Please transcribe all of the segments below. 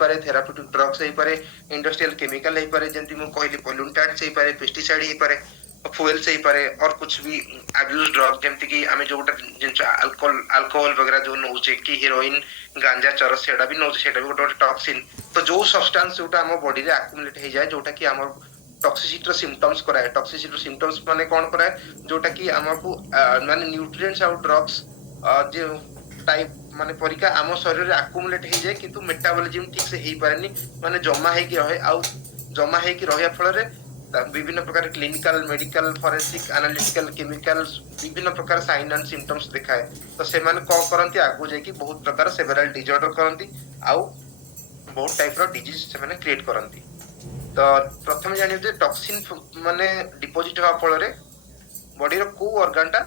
पारे therapeutic drugs हो पारे इंडस्ट्रियल केमिकल हो पारे जेंति मु कहली पोल्यूटेंट्स हो पारे पेस्टिसाइड हो पारे फ्यूल्स हो पारे और कुछ भी अब्यूज ड्रग जेंति कि आमे जोटा जिंस अल्कोहल अल्कोहल वगैरह जो नौचे कि हीरोइन गांजा चरस सेटा भी नौचे सेटा भी गोटे टॉक्सिन तो जो सब्सटेंस जोटा हम बॉडी रे एक्युमुलेट हो जाए जोटा कि हमर टॉक्सिसिटी सिम्पटम्स कराए टॉक्सिसिटी सिम्पटम्स माने कोन कराए जोटा कि हमको माने न्यूट्रिएंट्स और ड्रग्स जो टाइप माने परिका आम शरीर रे एक्युमुलेट हो जाए किंतु मेटाबॉलिज्म ठीक से हेई पारेनी माने जमा हेकी रहे आउ जमा हेकी रहया फल रे विभिन्न प्रकार clinical medical forensic analytical chemicals विभिन्न प्रकार साइन एंड सिम्पटम्स दिखाए तो से माने को करंती आगु जाय कि बहुत प्रकार सेवरल डिसऑर्डर करंती आउ बहुत टाइप रो डिजीज से माने क्रिएट करंती तो प्रथम जानियो जे टॉक्सिन माने डिपॉजिट होवा फल रे बॉडी रो को ऑर्गन टा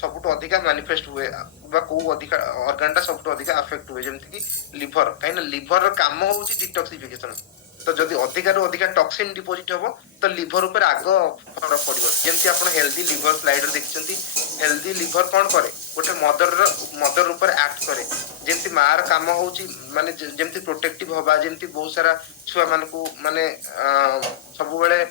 सबटु अधिका मैनिफेस्ट हुए बा को अधिका ऑर्गन टा सबटु अधिका अफेक्ट हुए जेमति कि लिवर काइना लिवर रो काम होउची डिटॉक्सिफिकेशन तो जदि अधिका रो अधिका टॉक्सिन डिपॉजिट होबो तो लिवर ऊपर आगो फरक पड़िबो जेमति आपण हेल्दी लिवर स्लाइड रो देखचंती हेल्दी लिवर कोन करे गोटे मदर ऊपर एक्ट करे जेमति मार काम होउची माने जेमति प्रोटेक्टिव होबा जेमति बहुत सारा छुआ मान को माने सब बेले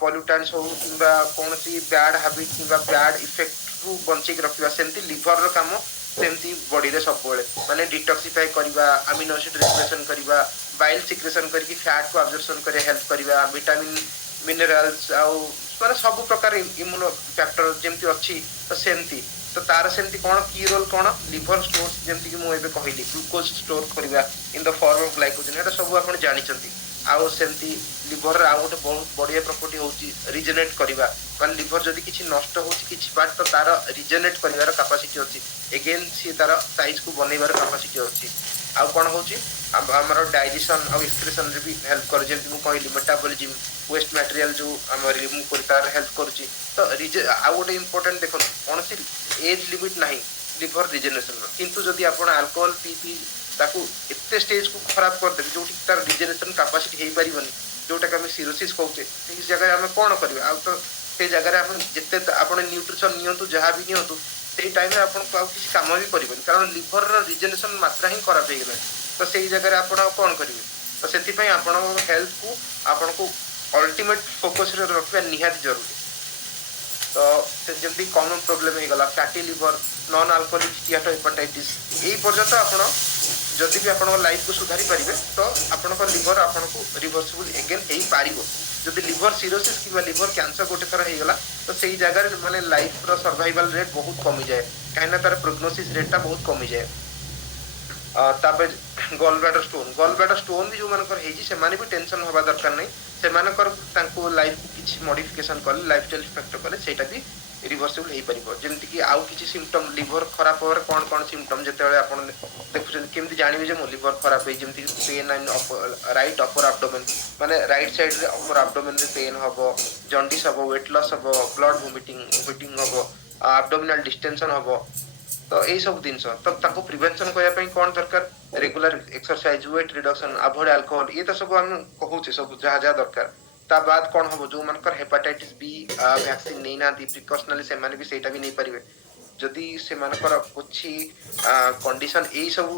पॉल्यूटेंट्स हो किबा कोनसी बैड हैबिट किबा बैड इफेक्ट रु बंची रखिबा सेमति लिवर रो काम सेमति बॉडी रे सब बेले माने डिटॉक्सिफाई करबा अमीनो एसिड रिप्लेसन करबा बाइल सिक्रेशन करके फैट को अब्जॉर्प्शन करे हेल्प करबा विटामिन मिनरल्स आउ माने सब प्रकार इम्यूनो फैक्टर जेमति अछि तो सेमति तो तार सेमति कोन की रोल कोन लिवर स्टोर जेमति कि मु एबे कहली ग्लूकोज स्टोर करबा in the form of glycogen एटा सब आपण जानि चंती आउ सेमति लिवर आउ गोटे बहुत बढ़िया प्रॉपर्टी होची रिजेनेट करबा मान लिवर जदी किछि नष्ट होची किछि पार्ट तो तार रिजेनेट करबार कैपेसिटी होची अगेन सी तार साइज को बनैबार कैपेसिटी होची आउ कोन होची हमर डाइजेशन और एक्सक्रीशन रे भी हेल्प कर जेमति मु कहली मेटाबॉलिज्म वेस्ट मटेरियल जो हम रिमूव करतार हेल्प करूची तो आउ गोटे इंपोर्टेंट देखो कोन सी एज लिमिट नाही लिवर रिजेनरेशन किंतु जदी आपण अल्कोहल पी ताकू एते स्टेज को खराब कर दे जोटी तार रिजेनरेशन कैपेसिटी हेई परिबनी जोटा के हम सिरोसिस कहउचे इस जगह हम कोन करबा आ तो से जगह रे आपण जत्ते आपण न्यूट्रिशन नियंतु जहां भी नियंतु सेई टाइम रे आपण को किसी काम भी परिबनी कारण लिवर रो रिजेनरेशन मात्रा ही खराब हे गेला तो सेई जगह रे आपण कोन करिवे तो सेति पई आपण हेल्थ को आपण को अल्टीमेट फोकस रे रखबा निहात जरूरी तो से जल्दी कॉमन प्रॉब्लम हे गला फैटी लिवर नॉन अल्कोहलिक स्टीएटोहेपेटाइटिस एई पर्यंत आपण जदि भी आपण लाइफ को सुधारी परिबे तो आपण को लिवर आपण को रिवर्सिबल अगेन हेई पारिबो जदि लिवर सिरोसिस किबा लिवर कैंसर गोटे थरा हे गला तो सेई जगह रे माने लाइफ रो सर्वाइवल रेट बहुत कमी जाए काहेना तार प्रोग्नोसिस रेट ता बहुत कमी जाए ताबे गॉल ब्लैडर स्टोन भी जो मानकर हेजी से माने भी टेंशन होबा दरकार नहीं से मानकर तांको लाइफ किछि मॉडिफिकेशन कर लाइफस्टाइल फैक्टर करे सेटा भी रिवर्सिबल हे परिबो जेमति कि आउ किछि सिम्पटम लिवर खराब होवर कोन सिम्पटम जते बेले आपण देखुछन केमति जानिबे जे मो लिवर खराब हे जेमति कि pain in right upper abdomen माने राइट साइड रे अपर एब्डोमेन रे पेन हबो जॉन्डिस हबो वेट लॉस हबो ब्लड वोमिटिंग हबो एब्डोमिनल डिस्टेंशन हबो तो यही सब दिन तो प्रिवेंशन करने कौन दरकार regular exercise weight reduction avoid alcohol ये तो सब हम कहूचे सब जहाँ जहाँ दरकार ता बाद कौन हम जो मनकर हेपाटाइटिस बी वैक्सीन नहीं ना प्रिकॉशनली से माने भी सेटा भी नहीं परिवे जदि से मानकर कुछ कंडीशन यही सब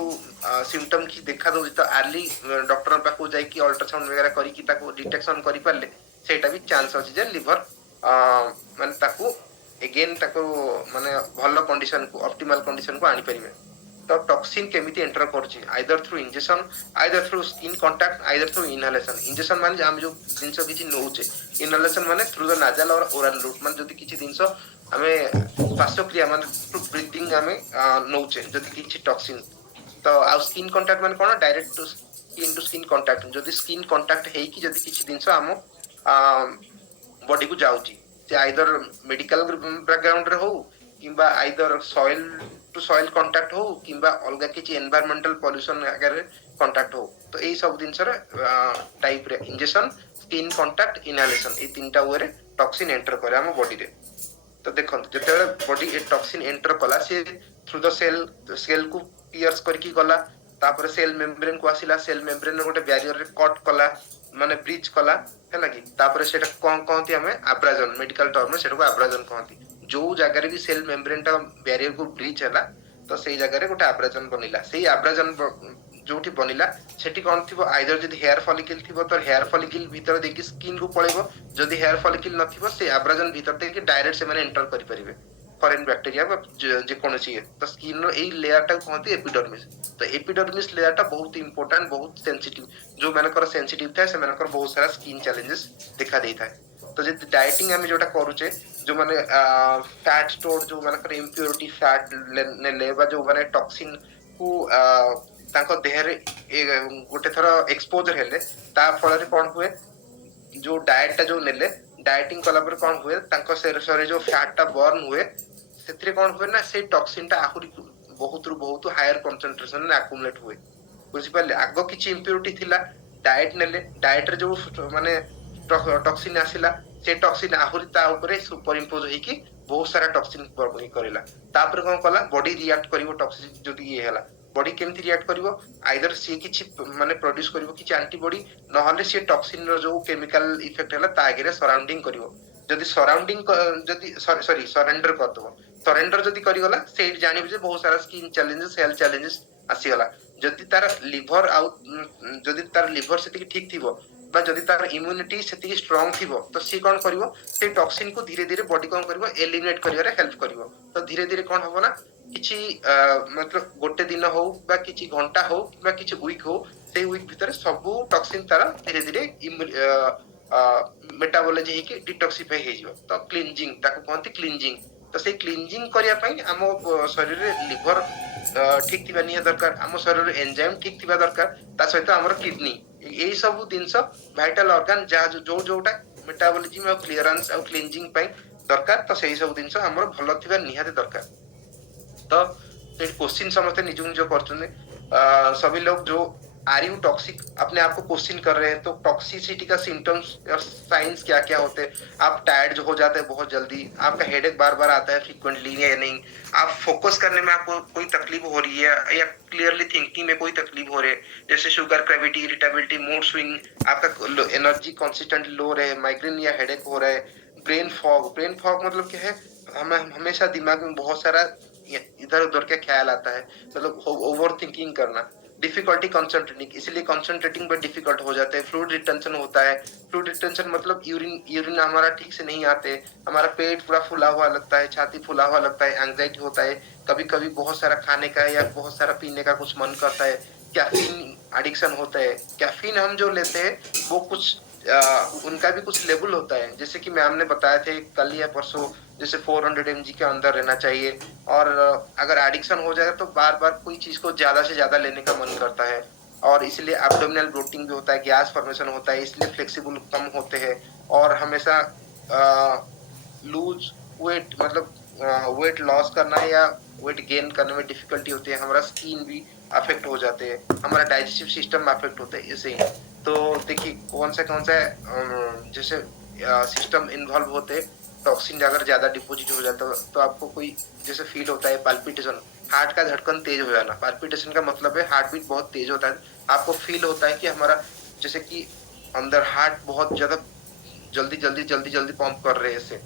सिम्पटम की देखा दो तो अर्ली डॉक्टर पाखु जाई कि अल्ट्रासाउंड वगैरह करी कि ताको डिटेक्शन करि पारले सेटा भी चांस अछि जे लिवर माने ताको अगेन ताको माने भलो कंडीशन को ऑप्टिमल कंडीशन को आनी परिवे तो टॉक्सिन केमिति एंटर करछि either through injection either through skin contact either through inhalation injection माने हम जो जिंसो किछि नउचे इनहेलेशन माने थ्रू द नाजल और ओरल रूट माने जदि किछि जिंसो हमें श्वासक्रिया माने थ्रू ब्रीथिंग हमें नउचे जदि किछि टॉक्सिन तो आ स्किन कांटेक्ट माने कोन डायरेक्ट टू स्किन कांटेक्ट जदि स्किन कांटेक्ट हेई कि जदि किछि जिंसो हम बॉडी को जाउची जे आइदर मेडिकल बैकग्राउंड रे हो किंबा either soil to soil contact हो किंबा अलगा किछि एनवायरमेंटल पोल्यूशन अगर कांटेक्ट हो तो एई सब दिन रे टाइप रे इंजेक्शन स्किन कांटेक्ट इनहेलेशन ए तीनटा वे रे टॉक्सिन एंटर करे हम बॉडी रे तो देखंत जते बॉडी ए टॉक्सिन एंटर कला से थ्रू द सेल को पियर्स करकी गला तापर सेल मेम्ब्रेन को आसिला सेल मेम्ब्रेन गोटे बैरियर रे कट कला माने ब्रिज कला है लगी तापर सेटा कोन कहती हमें एब्राजन मेडिकल टर्म में सेटा को एब्राजन कहती जो जगह रे भी सेल मेम्ब्रेन टा बैरियर को ब्रिज हैला तो सेई जगह रे गोटे एब्राजन बनिला सेई एब्राजन जोठी बनिला सेठी कोन थिबो आइदर जदि हेयर फॉलिकल थिबो तो हेयर फॉलिकल भीतर देखि स्किन को पळेबो जदि हेयर फॉलिकल नथिबो से एब्राजन भीतर देखि डायरेक्ट से माने एंटर करि परिबे फॉरेन बैक्टीरिया जे कोनोसी तो स्किन रो एई लेयर टा कहते एपिडर्मिस। तो एपिडर्मिस लेयर टा बहुत इंपोर्टेंट बहुत सेंसिटिव जो मानकर सेंसिटिव थाए से मानकर बहुत सारा स्किन चैलेंजेस देखा देई थाए। तो जे डाइटिंग हम जोटा करूचे जो माने फैट स्टोर जो मानकर इम्प्योरिटी फैट ने बा जो माने टॉक्सिन को तांको देह रे गोटे थरो एक्सपोजर हेले ता फल रे कोन हुए जो डाइट टा जो नेले डाइटिंग कला पर कोन हुए तांको शरीर जो फैट टा बर्न हुए सेतरे कोन हुए ना से टॉक्सिन टा आहुरी बहुत रु बहुत हायर कंसंट्रेशन में एक्युमुलेट हुए बुझि पाले आगो किछि इम्प्योरिटी थिला डाइट नेले डाइट रे जो माने टॉक्सिन आसिला से टॉक्सिन आहुरी ता ऊपर सुपर इंपोज होई कि बहुत सारा टॉक्सिन बर्न करिला तापर कोन कला बॉडी रिएक्ट करिवो टॉक्सिन जदि ये हला बॉडी केमति रिएक्ट करिवो आइदर सी किछि माने प्रोड्यूस करिवो किछि एंटीबॉडी नहले से टॉक्सिन रो जो केमिकल इफेक्ट हला ता आगे सराउंडिंग करिवो जदि सराउंडिंग जदि सॉरी सरेंडर कर दबो सरेंडर जदि करि गला से जानि जे बहुत सारा स्किन चैलेंजेस हेल्थ चैलेंजेस आसी गला जदि तार लिवर आउट जदि तार लिवर सेति ठीक थिबो बा जदि तार इम्यूनिटी सेति स्ट्रांग थिबो तो सी कोन करिवो से टॉक्सिन को धीरे धीरे बॉडी कोन करिवो एलिमिनेट करिवारे हेल्प करिवो तो धीरे धीरे कोन हबो ना किछि मतलब गोटे दिन हो बा किछि घंटा हो बा किछि वीक हो से वीक भीतर सब टॉक्सिन तार धीरे धीरे मेटाबोलॉजी हे कि डिटॉक्सिफाई हे जिवो तो क्लींजिंग ताको कहंती क्लींजिंग तो से क्लींजिंग करिया पई हम शरीर रे लिवर ठीक थिबा निया दरकार हम शरीर रे एंजाइम ठीक थिबा दरकार ता सहित हमर किडनी एई सब दिनस वाइटल ऑर्गन जा जो जोटा मेटाबॉलिज्म और क्लियरेंस और क्लींजिंग पई दरकार तो सेही सब दिनस हमर भलो थिबा निया दरकार। तो क्वेश्चन समझते निज निज कर सभी लोग जो आर यू टॉक्सिक अपने आप को क्वेश्चन कर रहे हैं तो टॉक्सिसिटी का सिम्टम्स और साइंस क्या क्या होते हैं। आप टायर्ड हो जाते हैं बहुत जल्दी आपका हेडेक बार बार आता है फ्रीक्वेंटली या नहीं आप फोकस करने में आपको कोई तकलीफ हो रही है या क्लियरली थिंकिंग में कोई तकलीफ हो रही है जैसे sugar gravity irritability mood swing आपका एनर्जी कॉन्सिस्टेंटली लो रहे माइग्रेन या हेडेक हो रहा है ब्रेन फॉग मतलब क्या है हमें हमेशा दिमाग में बहुत सारा इधर उधर का ख्याल आता है मतलब ओवर थिंकिंग करना डिफिकल्टी कंसंट्रेटिंग इसलिए कंसंट्रेटिंग पर डिफिकल्ट हो जाते हैं फ्लूइड रिटेंशन होता है फ्लूइड रिटेंशन मतलब यूरिन हमारा ठीक से नहीं आते हमारा पेट पूरा फूला हुआ लगता है छाती फूला हुआ लगता है एंग्जाइटी होता है कभी कभी बहुत सारा खाने का या बहुत सारा पीने का कुछ मन करता है कैफीन एडिक्शन होता है कैफीन हम जो लेते हैं वो कुछ उनका भी कुछ लेवल होता है जैसे कि मैम ने बताया थे कल या परसों जैसे 400 mg के अंदर रहना चाहिए और अगर एडिक्शन हो जाए तो बार बार कोई चीज को ज्यादा से ज्यादा लेने का मन करता है और इसलिए एब्डोमिनल ब्लोटिंग भी होता है गैस फॉर्मेशन होता है इसलिए फ्लेक्सिबल कम होते हैं और हमेशा लूज वेट मतलब वेट लॉस करना या वेट गेन करने में डिफिकल्टी होती है हमारा स्किन भी अफेक्ट हो जाते हैं हमारा डाइजेस्टिव सिस्टम अफेक्ट होता है ऐसे ही। तो देखिए कौन सा जैसे सिस्टम इन्वॉल्व होते टॉक्सिन अगर ज्यादा डिपोजिट हो जाता है तो आपको कोई जैसे फील होता है पाल्पिटेशन हार्ट का धड़कन तेज हो जाना पाल्पिटेशन का मतलब है हार्ट बीट बहुत तेज होता है आपको फील होता है कि हमारा जैसे कि अंदर हार्ट बहुत ज्यादा जल्दी पंप कर रहे हैं ऐसे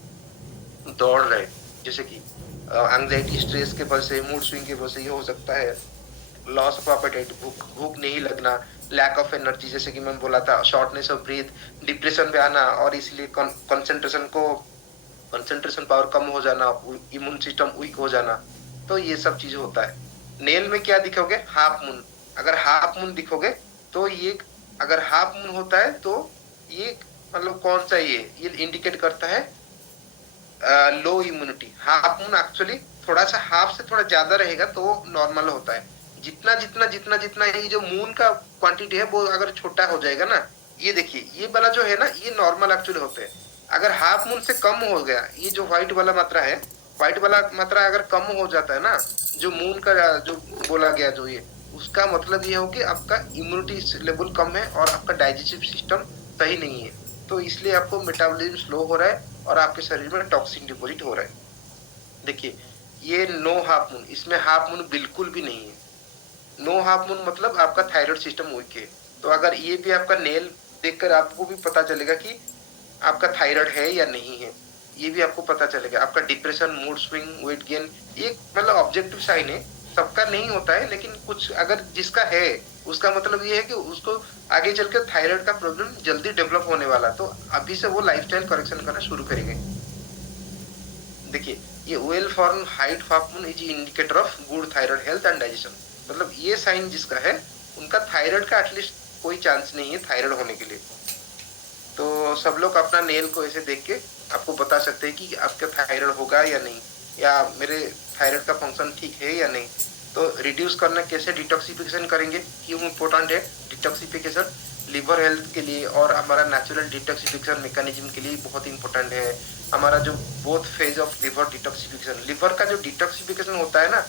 दौड़ रहे जैसे कि एंग्जाइटी स्ट्रेस के वजह से मूड स्विंग की वजह से ये हो सकता है लॉस ऑफ एपेटाइट भूख नहीं लगना लैक ऑफ एनर्जी जैसे कि मैं बोला था शॉर्टनेस ऑफ ब्रीथ डिप्रेशन में आना और इसलिए कंसंट्रेशन पावर कम हो जाना इम्यून सिस्टम वीक हो जाना तो ये सब चीज होता है। नेल में क्या दिखोगे हाफ मून अगर हाफ मून दिखोगे तो ये अगर हाफ मून होता है तो ये मतलब कौन सा ये इंडिकेट करता है लो इम्यूनिटी हाफ मून एक्चुअली थोड़ा सा हाफ से थोड़ा ज्यादा रहेगा तो नॉर्मल होता है जितना ये जो मून का क्वांटिटी है वो अगर छोटा हो जाएगा ना ये देखिए ये वाला जो है ना ये नॉर्मल एक्चुअली होते हैं अगर हाफ मून से कम हो गया ये जो व्हाइट वाला मात्रा है व्हाइट वाला मात्रा अगर कम हो जाता है ना जो मून का जो बोला गया जो ये उसका मतलब ये हो कि आपका इम्यूनिटी लेवल कम है और आपका डाइजेस्टिव सिस्टम सही नहीं है तो इसलिए आपको मेटाबॉलिज्म स्लो हो रहा है और आपके शरीर में टॉक्सिन डिपोजिट हो रहा है। देखिए ये नो हाफ मून इसमें हाफ मून बिल्कुल भी नहीं है नो हाफ मून मतलब आपका थायराइड सिस्टम वीक है तो अगर ये भी आपका नेल देखकर आपको भी पता चलेगा कि आपका थायराइड है या नहीं है ये भी आपको पता चलेगा आपका depression mood swing weight gain ये मतलब ऑब्जेक्टिव साइन है सबका नहीं होता है, लेकिन कुछ अगर जिसका है उसका मतलब ये है कि उसको आगे चल के थायराइड का प्रॉब्लम जल्दी डेवलप होने वाला, तो अभी से वो लाइफस्टाइल करेक्शन करना शुरू करेंगे। देखिए, ये well form height hormone is indicator of good thyroid health and digestion. मतलब ये साइन जिसका है उनका थायराइड का एटलीस्ट कोई चांस नहीं है थायराइड होने के लिए। तो सब लोग अपना नेल को ऐसे देख के आपको बता सकते हैं कि आपका थायराइड होगा या नहीं, या मेरे थायराइड का फंक्शन ठीक है या नहीं। तो रिड्यूस करना कैसे, डिटॉक्सिफिकेशन करेंगे, क्यों इम्पोर्टेंट है डिटॉक्सिफिकेशन लिवर हेल्थ के लिए, और हमारा नेचुरल डिटॉक्सिफिकेशन मैकेनिज्म के लिए बहुत इंपॉर्टेंट है। हमारा जो both phase of liver detoxification, liver का जो डिटॉक्सिफिकेशन होता है ना,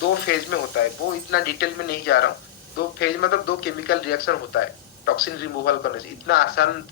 दो फेज में होता है, वो इतना डिटेल में नहीं जा रहा हूँ। दो फेज मतलब दो केमिकल रिएक्शन होता है टॉक्सिन रिमूवल करने से। इतना आसान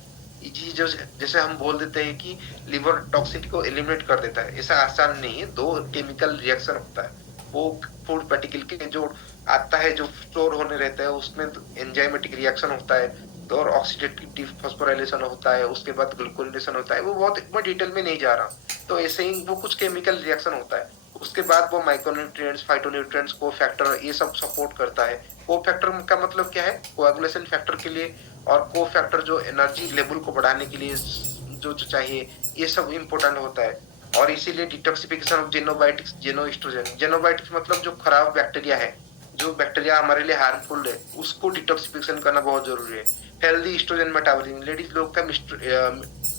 इजी जो जैसे हम बोल देते हैं कि लिवर टॉक्सिन को एलिमिनेट कर देता है, ऐसा आसान नहीं है। दो केमिकल रिएक्शन होता है, वो फूड पार्टिकल के जो आता है, जो स्टोर होने रहता है, उसमें एंजाइमेटिक रिएक्शन होता है, तो और ऑक्सीडेटिव डिफॉस्फोराइलेशन होता है, उसके बाद ग्लूकोनेशन होता है। वो बहुत मैं डिटेल में नहीं जा रहा हूँ। तो ऐसे ही वो कुछ केमिकल रिएक्शन होता है, उसके बाद वो माइक्रोन्यूट्रिएंट्स, फाइटोन्यूट्रिएंट्स, को फैक्टर, ये सब सपोर्ट करता है। को फैक्टर का मतलब क्या है, कोएगुलेशन फैक्टर के लिए, और को फैक्टर जो एनर्जी लेवल को बढ़ाने के लिए जो जो चाहिए, ये सब इम्पोर्टेंट होता है। और इसीलिए डिटॉक्सिफिकेशन ऑफ जेनोबायोटिक्स, जेनोएस्ट्रोजन, जेनोबायोटिक्स मतलब जो खराब बैक्टीरिया है, जो बैक्टीरिया हमारे लिए हार्मफुल है, उसको डिटॉक्सिफिकेशन करना बहुत जरूरी है। हेल्दी एस्ट्रोजन मेटाबॉलिज्म, लेडीज लोग का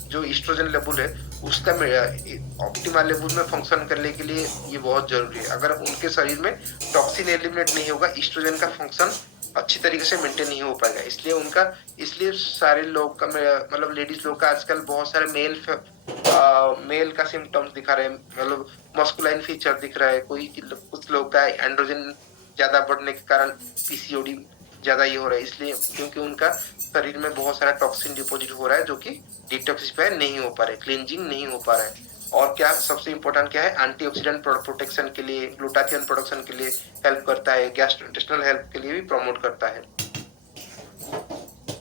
जो एस्ट्रोजन लेवल है उसका ऑप्टिमल लेवल में फंक्शन करने के लिए ये बहुत जरूरी है। अगर उनके शरीर में टॉक्सिन एलिमिनेट नहीं होगा, एस्ट्रोजन का फंक्शन अच्छी तरीके से मेंटेन नहीं हो पाएगा। इसलिए सारे लोग का मतलब लेडीज लोग का आजकल बहुत सारे मेल का सिम्टम्स दिखा रहे हैं, मतलब मस्कुलाइन फीचर दिख रहा है। कुछ लोग का एंड्रोजन ज्यादा बढ़ने के कारण पीसीओडी ज्यादा ये हो रहा है, इसलिए क्योंकि उनका शरीर में बहुत सारा टॉक्सिन डिपॉजिट हो रहा है, जो कि डिटॉक्सिफाई नहीं हो पा रहा है, क्लींजिंग नहीं हो पा रहा है। और क्या सबसे इंपॉर्टेंट क्या है, एंटीऑक्सीडेंट प्रोटेक्शन के लिए, ग्लूटाथियन प्रोडक्शन के लिए हेल्प करता है, गैस्ट्रोइंटेस्टिनल हेल्थ के लिए भी प्रमोट करता है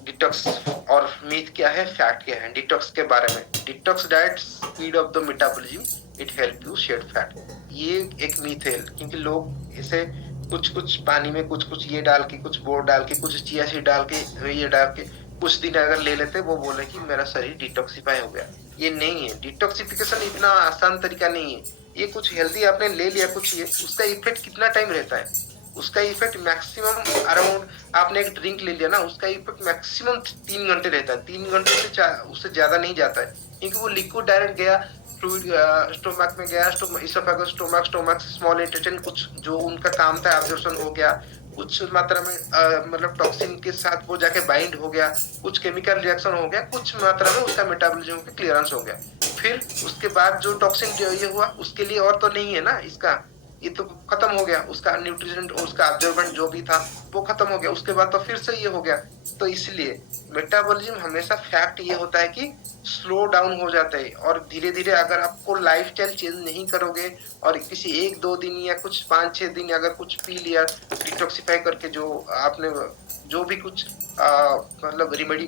डिटॉक्स। और मीथ क्या है, फैक्ट क्या है डिटॉक्स के बारे में, detox diet speed of the metabolism, it help you shed fat. ये एक मीथ है, क्योंकि लोग इसे कुछ कुछ पानी में कुछ कुछ ये डाल के, कुछ बोर्ड डाल के, कुछ चिया सीड डाल के, ये डाल के कुछ दिन अगर ले लेते, वो बोले कि मेरा शरीर डिटॉक्सिफाई हो गया। ये नहीं है, डिटॉक्सिफिकेशन इतना आसान तरीका नहीं है। ये कुछ हेल्दी आपने ले लिया कुछ, ये उसका इफेक्ट कितना टाइम रहता है, उसका इफेक्ट मैक्सिमम अराउंड, आपने एक ड्रिंक ले लिया ना, उसका इफेक्ट मैक्सिमम 3 घंटे रहता है। 3 घंटे से उससे ज्यादा नहीं जाता है, क्योंकि वो लिक्विड डायरेक्ट गया फ्लूइड स्टोमक में गया, इसोफेगस, स्टोमक स्मॉल इंटेस्टाइन, कुछ जो उनका काम था एब्जॉर्प्शन हो गया, कुछ मात्रा में मतलब टॉक्सिन के साथ वो जाके बाइंड हो गया, कुछ केमिकल रिएक्शन हो गया, कुछ मात्रा में उसका मेटाबॉलिज्म का क्लियरेंस हो गया। फिर उसके बाद जो टॉक्सिन जो ये हुआ, उसके लिए और तो नहीं है ना इसका, ये तो खत्म हो गया, उसका न्यूट्रिशन, उसका ऑब्जर्वेंट जो भी था वो खत्म हो गया, उसके बाद तो फिर से ये हो गया। तो इसलिए मेटाबॉलिज्म हमेशा फैक्ट ये होता है कि स्लो डाउन हो जाता है, और धीरे धीरे अगर आपको लाइफस्टाइल चेंज नहीं करोगे, और किसी 1-2 दिन या कुछ 5-6 दिन अगर कुछ पी लिया डिटॉक्सिफाई करके, जो आपने जो भी कुछ मतलब रिमेडी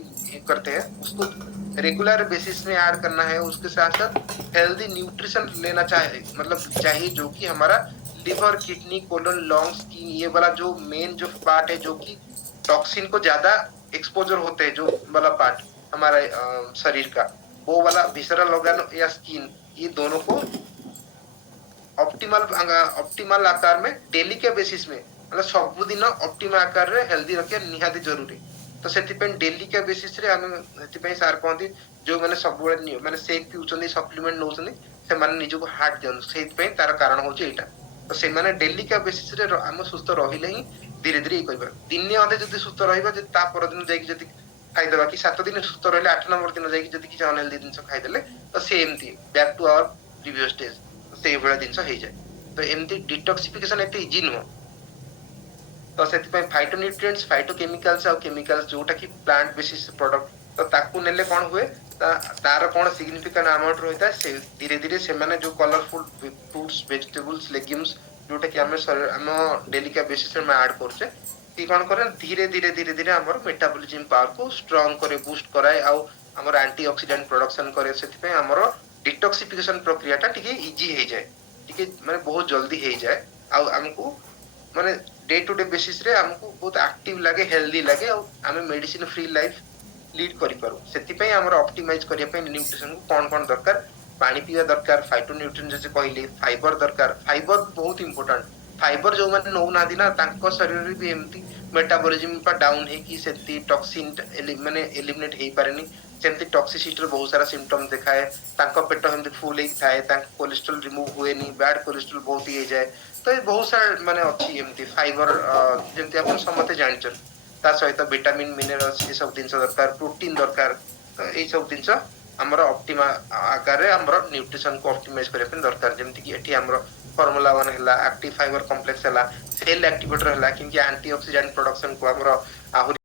करते हैं, उसको रेगुलर बेसिस में ऐड करना है। उसके साथ साथ हेल्दी न्यूट्रिशन लेना चाहिए, जो कि हमारा लिवर, किडनी, कोलन, लंग्स की ये वाला जो मेन जो पार्ट है, जो कि टॉक्सिन को ज्यादा एक्सपोजर होते हैं, जो वाला पार्ट हमारा शरीर का, वो वाला विसरल ऑर्गन या स्किन, ये दोनों को ऑप्टिमल आकार में डेली के बेसिस में, मतलब सबुदिन ऑप्टिमल आकार रे हेल्दी रखिया निहाती जरूरी। तो सेतिपे डेली के बेसिस रे हम सेतिपे सार कहती, जो मैंने सब मैंने शेक पिउछन्ती, सप्लीमेंट नउछन्ती, से माने निजको हार्ट दियन, सेतिपे तार कारण होची एटा। तो से माने डेली के बेसिस रे हम सुस्थ रहिले ही धीरे धीरे कहबा, दिने अधे जदी सुस्थ रहबा, जे ता पर दिन जाई जदी खाइदेबा, कि 7 दिन सुस्थ रहले 8 नंबर दिन जाई जदी कि अनहेल्दी जिंस खाइदेले, तो से एमती back to our previous stage से जिन हो जाए। तो एमती डिटॉक्सिफिकेशन एते इजी नुह। तो सेतिपय फाइटोन्यूट्रिएंट्स, फाइटोकेमिकल्स और केमिकल्स जोटा कि प्लांट बेसिस प्रोडक्ट, तो ताकू नेले कोन हुए, तार कोन सिग्निफिकेंट अमाउंट रहता है, से धीरे धीरे से माने जो कलरफुल फ्रूट्स, वेजिटेबल्स, लेग्यूम्स जोटा कि हम डेली का बेसिस में ऐड करछे, ती कोन करे धीरे धीरे हमर मेटाबॉलिज्म पावर को स्ट्रांग करे, बूस्ट कराए, आ हमर एंटीऑक्सीडेंट प्रोडक्शन करे। सेतिपय हमर डिटॉक्सिफिकेशन प्रक्रिया टा टिके इजी हे जाए, टिके माने बहुत जल्दी हे जाए, आ हमको माने डे टू डे बेसिस रे हमको बहुत एक्टिव लगे हेल्दी लगे और हमें मेडिसिन फ्री लाइफ लीड करि पारू सेति पई हमर ऑप्टिमाइज करिया पई न्यूट्रिशन को कोन दरकार पानी पिया दरकार फाइटो न्यूट्रिएंट जैसे कहली फाइबर दरकार फाइबर बहुत इंपोर्टेंट फाइबर जो माने नौ ना दिना तांको शरीर रे भी एमती मेटाबॉलिज्म पर डाउन है कि सेति टॉक्सिन माने एलिमिनेट हे पारेनी जेमती टॉक्सिसिटी रे बहुत सारा सिम्पटम देखाए तांको पेट हमती फुल ही थाए तांको कोलेस्ट्रॉल रिमूव हुए नी बैड कोलेस्ट्रॉल बहुत ही जाए तो ये बहुत सारा माने अच्छी एमती फाइबर जेमती अपन समते जानछन ता सहित विटामिन मिनरल्स ये सब दिन दरकार प्रोटीन दरकार तो ये सब दिन हमर ऑप्टिमा आकार रे हमर न्यूट्रिशन को ऑप्टिमाइज करे पे दरकार जेमती कि एठी हमर फार्मूला 1 हला एक्टिव फाइबर कॉम्प्लेक्स हला सेल एक्टिवेटर हला कि एंटीऑक्सीडेंट प्रोडक्शन को हमर आहुरी